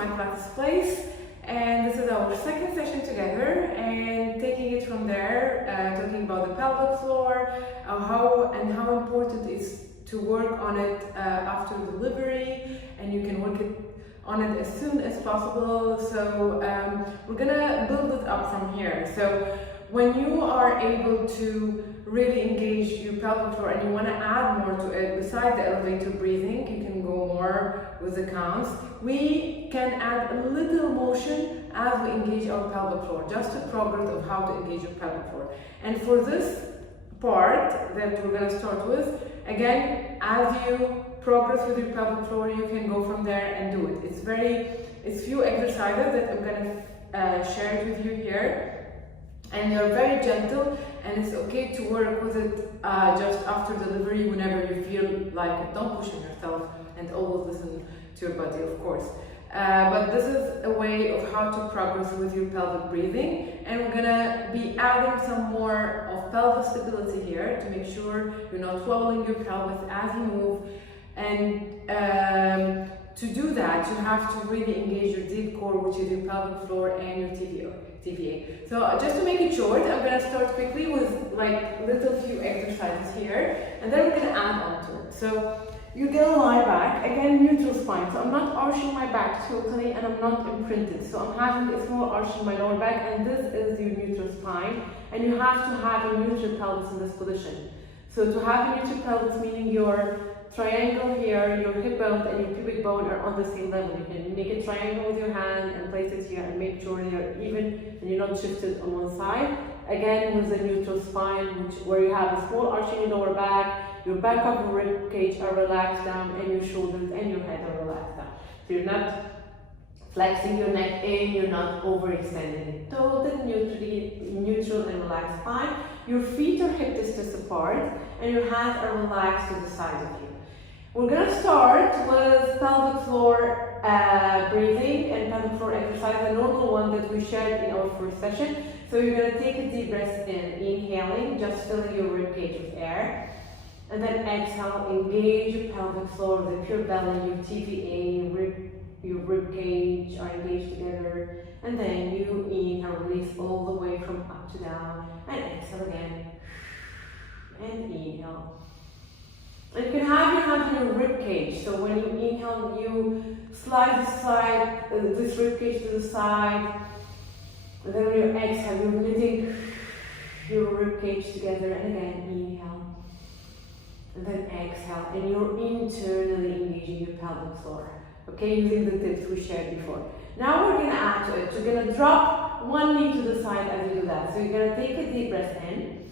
my classes place, and this is our second session together, and taking it from there, talking about the pelvic floor, how important it is to work on it after delivery, and you can work on it as soon as possible. So we're gonna build it up from here. So when you are able to really engage your pelvic floor and you want to add more to it, besides the elevator breathing, you can go more with the counts. We can add a little motion as we engage our pelvic floor, just a progress of how to engage your pelvic floor. And for this part that we're going to start with, again, as you progress with your pelvic floor, you can go from there and do it. It's few exercises that I'm going to share with you here. And you're very gentle, and it's okay to work with it just after delivery whenever you feel like it. Don't push on yourself, and always listen to your body, of course. But this is a way of how to progress with your pelvic breathing, and we're gonna be adding some more of pelvic stability here to make sure you're not swallowing your pelvis as you move. And to do that, you have to really engage your deep core, which is your pelvic floor and your TVA. So just to make it short, I'm going to start quickly with like little few exercises here, and then we're going to add on to it. So you're going to lie back, again neutral spine. So I'm not arching my back totally, and I'm not imprinted. So I'm having a small arch in my lower back, and this is your neutral spine. And you have to have a neutral pelvis in this position. So to have a neutral pelvis, meaning your triangle here, your hip bone and your pubic bone are on the same level. You can make a triangle with your hand and place it here and make sure you're even and you're not shifted on one side. Again, with the neutral spine, where you have a small arch in your lower back, your back of your rib cage are relaxed down, and your shoulders and your head are relaxed down. So you're not flexing your neck in, you're not overextending it. Totally neutral and relaxed spine. Your feet are hip distance apart, and your hands are relaxed to the side of you. We're going to start with pelvic floor breathing and pelvic floor exercise, the normal one that we shared in our first session. So you're going to take a deep breath in, inhaling, just filling your rib cage with air. And then exhale, engage your pelvic floor, the pure belly, your TVA, your rib cage are engaged together. And then you inhale, release all the way from up to down. And exhale again. And inhale. And you can have your hand in your rib cage. So when you inhale, you slide this rib cage to the side. And then when you exhale, you're knitting your rib cage together. And again, inhale. And then exhale. And you're internally engaging your pelvic floor. Okay, using the tips we shared before. Now we're going to add to it. You're going to drop one knee to the side as you do that. So you're going to take a deep breath in.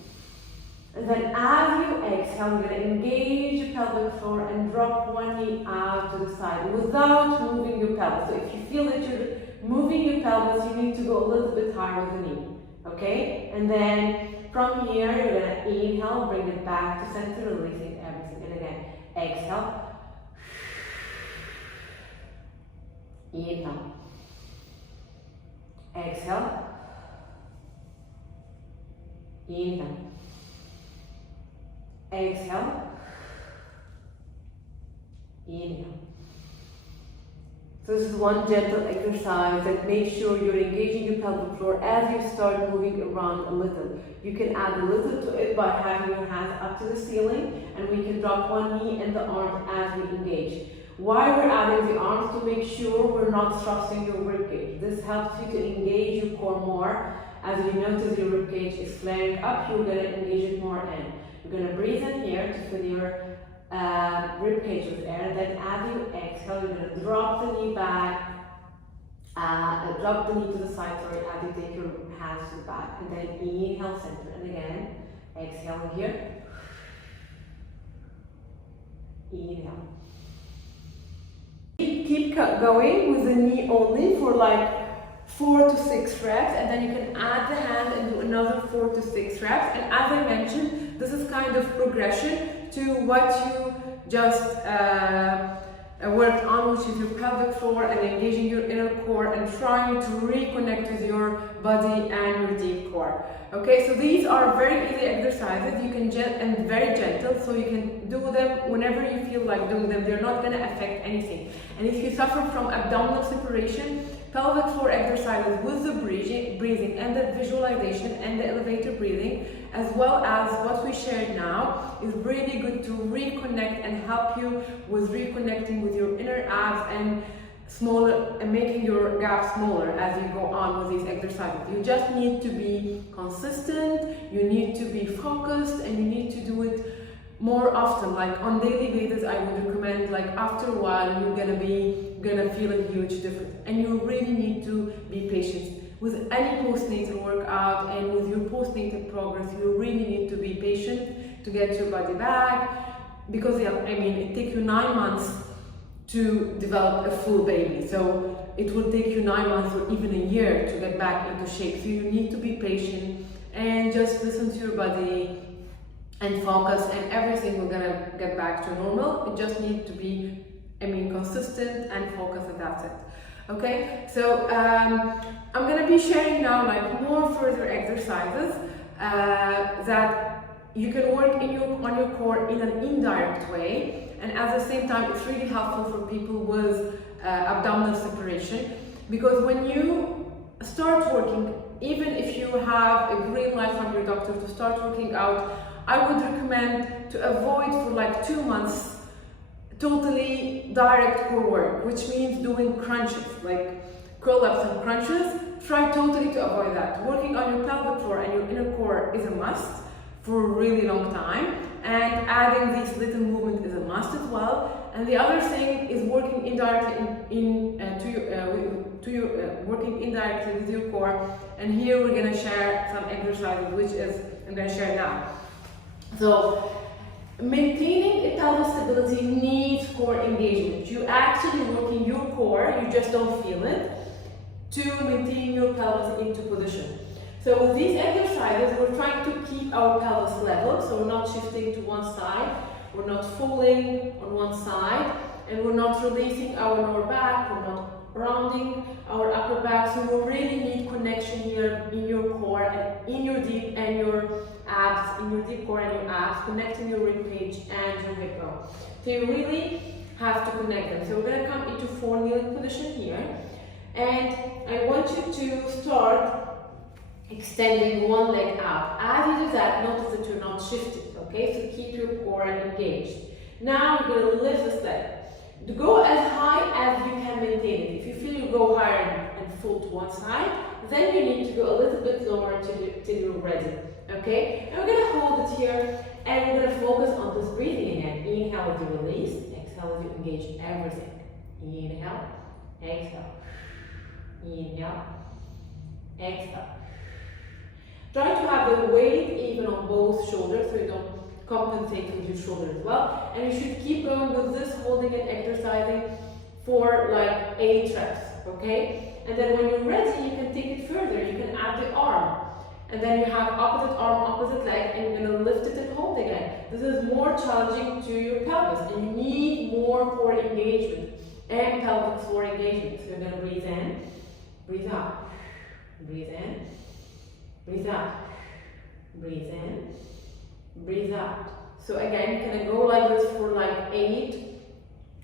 And then as you exhale, you're going to engage your pelvic floor and drop one knee out to the side without moving your pelvis. So if you feel that you're moving your pelvis, you need to go a little bit higher with the knee. Okay? And then from here, you're going to inhale, bring it back to center, releasing everything. And again, exhale. Inhale. Exhale. Inhale. Exhale. Inhale. So this is one gentle exercise that makes sure you're engaging your pelvic floor as you start moving around a little. You can add a little to it by having your hands up to the ceiling, and we can drop one knee and the arm as we engage. Why we're adding the arms? To make sure we're not thrusting your ribcage. This helps you to engage your core more. As you notice your ribcage is flaring up, you're going to engage it more in. You're going to breathe in here to fill your ribcage with air. Then as you exhale, you're going to drop the knee back, drop the knee to the side, sorry, as you take your hands to the back. And then inhale, center. And again, exhale here. Inhale. Keep going with the knee only for like 4 to 6 reps, and then you can add the hand and do another 4 to 6 reps. And as I mentioned, this is kind of progression to what you just worked on, which is your pelvic floor and engaging your inner core and trying to reconnect with your body and your deep core. Okay, so these are very easy exercises. You can and very gentle, so you can do them whenever you feel like doing them. They're not going to affect anything. And if you suffer from abdominal separation, pelvic floor exercises with the breathing and the visualization and the elevator breathing, as well as what we shared now, is really good to reconnect and help you with reconnecting with your inner abs and smaller and making your gap smaller as you go on with these exercises. You just need to be consistent, you need to be focused, and you need to do it more often. Like on daily basis, I would recommend, like after a while you're gonna feel a huge difference. And you really need to be patient with any postnatal workout and with your postnatal progress. You really need to be patient to get your body back, because it takes you 9 months to develop a full baby. So it will take you 9 months or even a year to get back into shape. So you need to be patient and just listen to your body and focus, and everything will gonna get back to normal. It just needs to be, consistent and focused, and that's it. Okay, so I'm gonna be sharing now like more further exercises that you can work on your core in an indirect way. And at the same time, it's really helpful for people with abdominal separation, because when you start working, even if you have a green light from your doctor to start working out, I would recommend to avoid for like 2 months totally direct core work, which means doing crunches, like curl-ups and crunches. Try totally to avoid that. Working on your pelvic floor and your inner core is a must for a really long time, and adding these little movements is a must as well. And the other thing is working indirectly working indirectly with your core. And here we're gonna share some exercises, which is I'm gonna share now. So maintaining a pelvic stability needs core engagement. You actually working your core, you just don't feel it, to maintain your pelvis into position. So with these exercises, we're trying to keep our pelvis level, so we're not shifting to one side, we're not falling on one side, and we're not releasing our lower back, we're not rounding our upper back. So we really need connection here in your core and in your deep and your abs, in your deep core and your abs, connecting your rib cage and your hip bone. So you really have to connect them. So we're going to come into forward kneeling position here, and I want you to start extending one leg out. As you do that, notice that you're not shifting, okay? So keep your core engaged. Now you're going to lift this leg. Go as high as you can maintain it. If you feel you go higher and fall to one side, then you need to go a little bit lower till you're ready, okay? And we're going to hold it here, and we're going to focus on this breathing again. Inhale as you release, exhale as you engage everything. Inhale, exhale, inhale, exhale. Try to have the weight even on both shoulders, so you don't compensate with your shoulder as well. And you should keep going with this, holding and exercising for like 8 reps, okay? And then when you're ready, you can take it further. You can add the arm. And then you have opposite arm, opposite leg, and you're gonna lift it and hold again. This is more challenging to your pelvis, and you need more core engagement and pelvic floor engagement. So you're gonna breathe in, breathe out, breathe in, breathe out, breathe in, breathe out. So again, you can go like this for like 8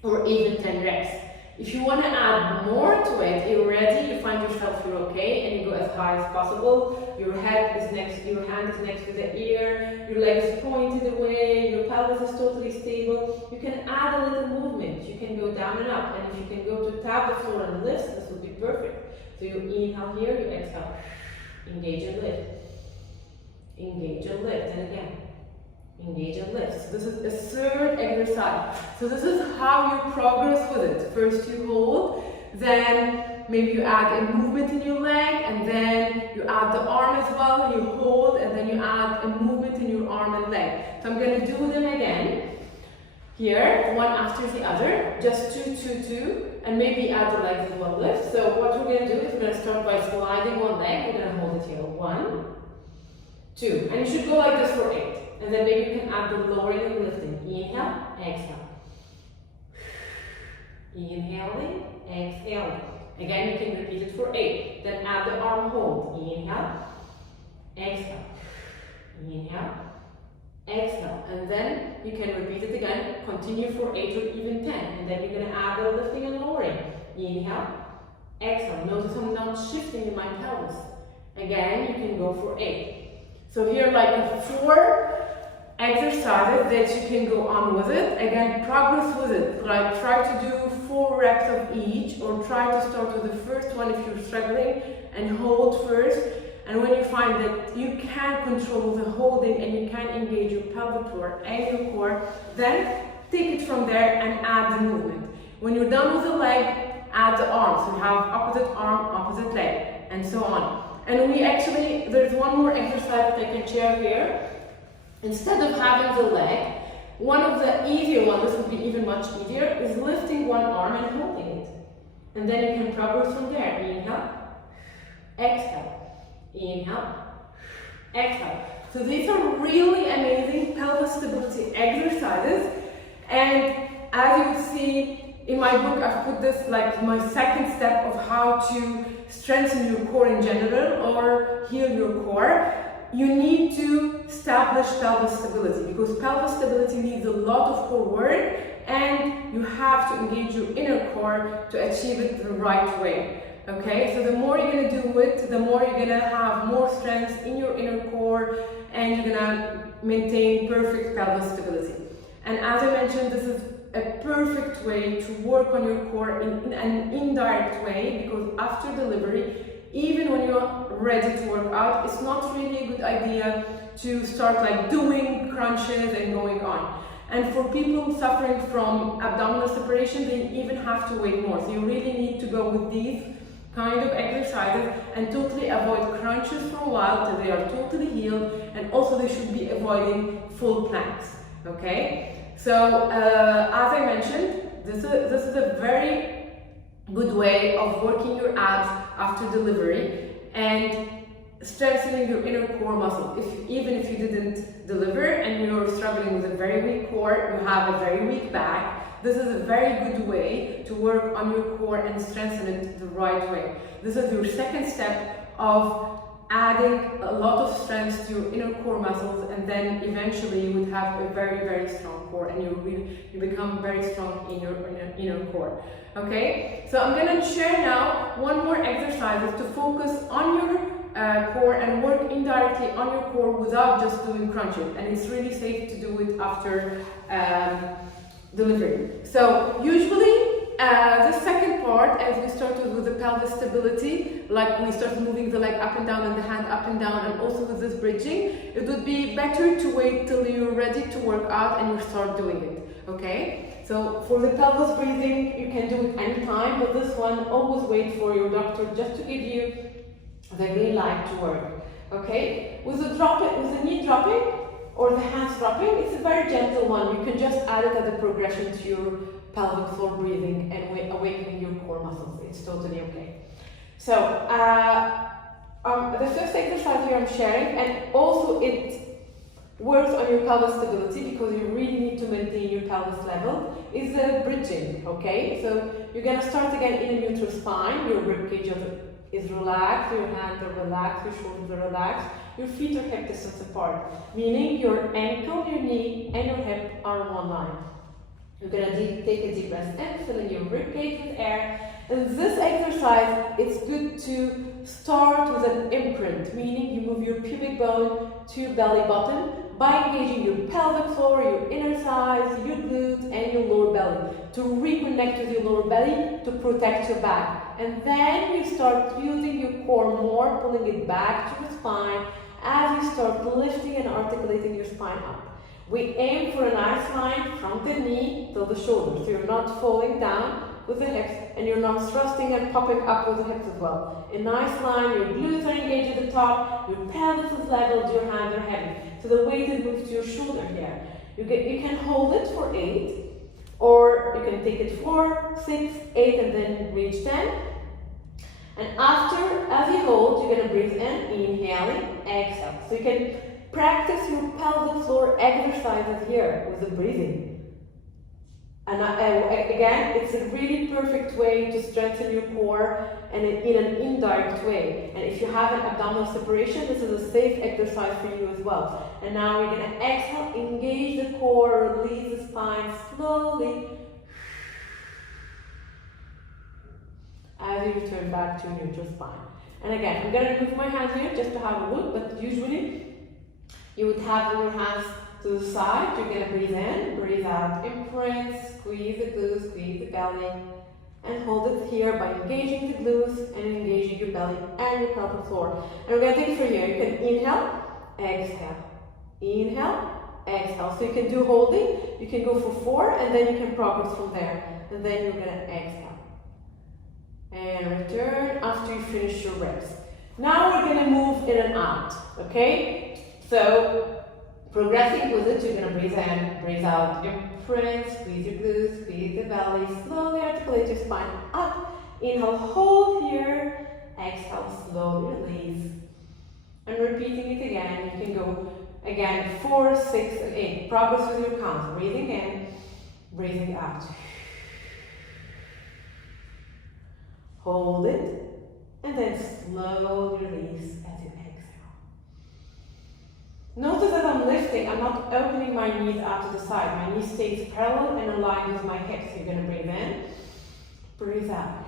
or even 10 reps. If you want to add more to it, you're ready, you find yourself you're okay, and you go as high as possible. Your hand is next to the ear, your leg is pointed away, your pelvis is totally stable. You can add a little movement. You can go down and up, and if you can go to tap the floor and lift, this would be perfect. So you inhale here, you exhale. Engage and lift. Engage and lift, and again. Engage and lift. So this is a third exercise. So this is how you progress with it. First you hold, then maybe you add a movement in your leg, and then you add the arm as well. You hold, and then you add a movement in your arm and leg. So I'm going to do them again. Here, one after the other, just 2, 2, 2, and maybe add the legs as well lift. So what we're going to do is we're going to start by sliding one leg. We're going to hold it here. 1, 2, and you should go like this for 8. And then maybe you can add the lowering and lifting. Inhale, exhale. Inhaling, exhaling. Again, you can repeat it for 8. Then add the arm hold. Inhale, exhale, inhale, exhale, and then you can repeat it again, continue for 8 or even 10, and then you're going to add the lifting and lowering. Inhale, exhale, notice I'm not shifting in my pelvis. Again, you can go for 8. So here like 4 exercises that you can go on with it. Again, progress with it. Like try to do 4 reps of each, or try to start with the first one if you're struggling and hold first. And when you find that you can control the holding and you can engage your pelvic floor and your core, then take it from there and add the movement. When you're done with the leg, add the arm. So you have opposite arm, opposite leg, and so on. And we actually, there's one more exercise that I can share here. Instead of having the leg, one of the easier ones, this would be even much easier, is lifting one arm and holding it. And then you can progress from there. Inhale, exhale. Inhale, exhale. So these are really amazing pelvis stability exercises, and as you would see in my book, I've put this like my second step of how to strengthen your core in general or heal your core. You need to establish pelvis stability, because pelvis stability needs a lot of core work, and you have to engage your inner core to achieve it the right way. Okay, so the more you're going to do it, the more you're going to have more strength in your inner core, and you're going to maintain perfect pelvis stability. And as I mentioned, this is a perfect way to work on your core in an indirect way, because after delivery, even when you're ready to work out, it's not really a good idea to start like doing crunches and going on. And for people suffering from abdominal separation, they even have to wait more. So you really need to go with these kind of exercises and totally avoid crunches for a while till they are totally healed, and also they should be avoiding full planks. Okay, so as I mentioned, this is a very good way of working your abs after delivery and strengthening your inner core muscle. Even if you didn't deliver and you're struggling with a very weak core, you have a very weak back, this is a very good way to work on your core and strengthen it the right way. This is your second step of adding a lot of strength to your inner core muscles, and then eventually you would have a very, very strong core, and you become very strong in your inner core. Okay, so I'm going to share now one more exercise to focus on your core and work indirectly on your core without just doing crunches, and it's really safe to do it after delivery. So usually the second part, as we started with the pelvis stability, like we start moving the leg up and down and the hand up and down, and also with this bridging, it would be better to wait till you're ready to work out and you start doing it. Okay, so for the pelvis breathing, you can do it anytime, but this one, always wait for your doctor just to give you the green light to work. Okay, with the knee dropping or the hands dropping, it's a very gentle one. You can just add it as a progression to your pelvic floor breathing and awakening your core muscles. It's totally okay. So the fifth exercise here I'm sharing, and also it works on your pelvis stability because you really need to maintain your pelvis level, is the bridging. Okay, so you're gonna start again in a neutral spine. Your rib cage is relaxed, your hands are relaxed, your shoulders are relaxed, your feet are hip distance apart, meaning your ankle, your knee, and your hip are on one line. You're gonna take a deep breath in, filling your rib cage with air. And this exercise, it's good to start with an imprint, meaning you move your pubic bone to your belly button by engaging your pelvic floor, your inner thighs, your glutes, and your lower belly to reconnect with your lower belly to protect your back. And then you start using your core more, pulling it back to your spine as you start lifting and articulating your spine up. We aim for a nice line from the knee to the shoulder, so you're not falling down with the hips and you're not thrusting and popping up with the hips as well. A nice line, your glutes are engaged at the top, your pelvis is leveled, your hands are heavy. So the weight is moved to your shoulder here. You can hold it for 8, or you can take it 4, 6, 8, and then reach 10. And after, as you hold, you're going to breathe in, inhaling, exhale. So you can practice your pelvic floor exercises here with the breathing. And again, it's a really perfect way to strengthen your core and in an indirect way. And if you have an abdominal separation, this is a safe exercise for you as well. And now we're going to exhale, engage the core, release the spine slowly. As you return back to neutral spine. And again, I'm going to move my hands here just to have a look, but usually you would have your hands to the side. You're going to breathe in, breathe out, imprint, squeeze the glutes, squeeze the belly, and hold it here by engaging the glutes and engaging your belly and your pelvic floor. And we're going to take it from here. You can inhale, exhale, inhale, exhale. So you can do holding, you can go for 4, and then you can progress from there. And then you're going to exhale. And return after you finish your reps. Now we're going to move in and out, okay? So, progressing with it, you're going to breathe in, breathe out, imprint, squeeze your glutes, squeeze the belly, slowly articulate your spine up. Inhale, hold here, exhale, slowly release. And repeating it again, you can go again 4, 6, and 8. Progress with your counts, breathing in, breathing out. Hold it, and then slowly release as you exhale. Notice that I'm lifting, I'm not opening my knees out to the side. My knee stays parallel and aligned with my hips. You're going to breathe in, breathe out.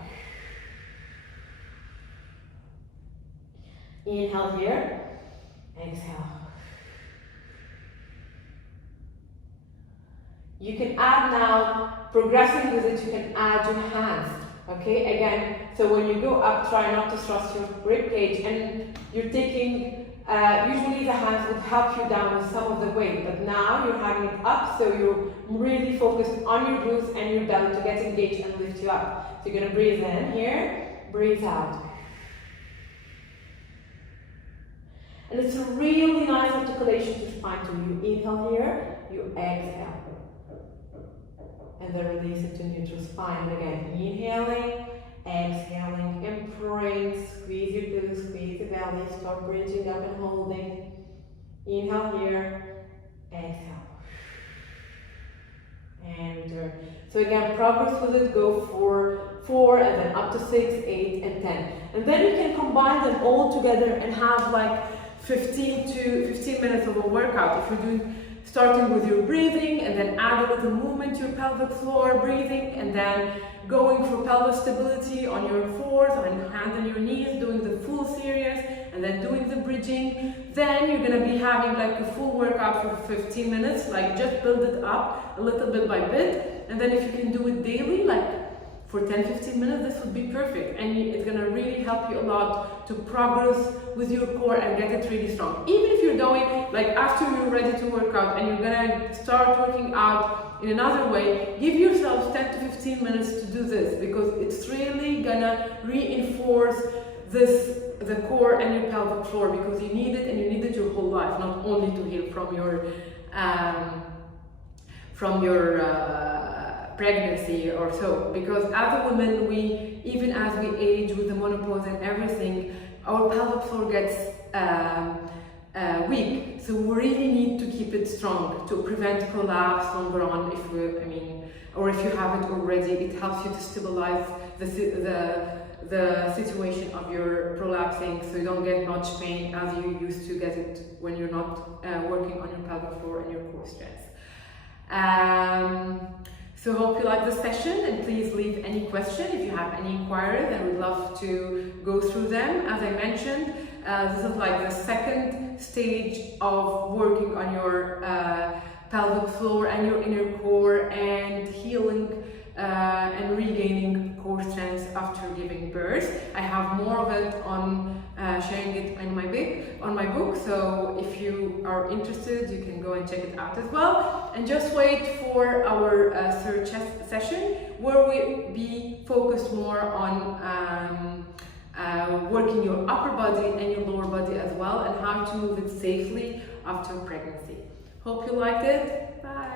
Inhale here, exhale. You can add now, progressing with it, you can add your hands. Okay, again, so when you go up, try not to thrust your rib cage, and you're taking, usually the hands would help you down with some of the weight, but now you're having it up, so you're really focused on your glutes and your belly to get engaged and lift you up. So you're going to breathe in here, breathe out. And it's a really nice articulation to spine to you. Inhale here, you exhale. And then release it to neutral spine. And again, inhaling, exhaling, imprint, squeeze your glutes, squeeze the belly, start bridging up and holding. Inhale here, exhale. And return. So again, progress with it, go for 4 and then up to 6, 8, and 10. And then you can combine them all together and have like 15 minutes of a workout. If you're doing starting with your breathing and then add a little movement to your pelvic floor, breathing, and then going for pelvic stability on your fours, on hands on your knees, doing the full series, and then doing the bridging. Then you're gonna be having like a full workout for 15 minutes, like just build it up a little bit by bit. And then if you can do it daily, like for 10-15 minutes, this would be perfect, and it's gonna really help you a lot to progress with your core and get it really strong. Even if you're doing, like after you're ready to work out and you're gonna start working out in another way, give yourself 10-15 minutes to do this, because it's really gonna reinforce the core and your pelvic floor, because you need it, and you need it your whole life, not only to heal from your pregnancy or so. Because as a woman, we, even as we age with the menopause and everything, our pelvic floor gets weak. So we really need to keep it strong to prevent prolapse longer on. Or if you have it already, it helps you to stabilize the situation of your prolapsing, so you don't get much pain as you used to get it when you're not working on your pelvic floor and your core strength. So hope you like this session, and please leave any question if you have any inquiries. I would love to go through them. As I mentioned, this is like the second stage of working on your pelvic floor and your inner core and healing and regaining core strength after giving birth. I have more of it on sharing it in my book, so if you are interested, you can go and check it out as well. And just wait for our third session, where we be focused more on working your upper body and your lower body as well, and how to move it safely after pregnancy. Hope you liked it. Bye.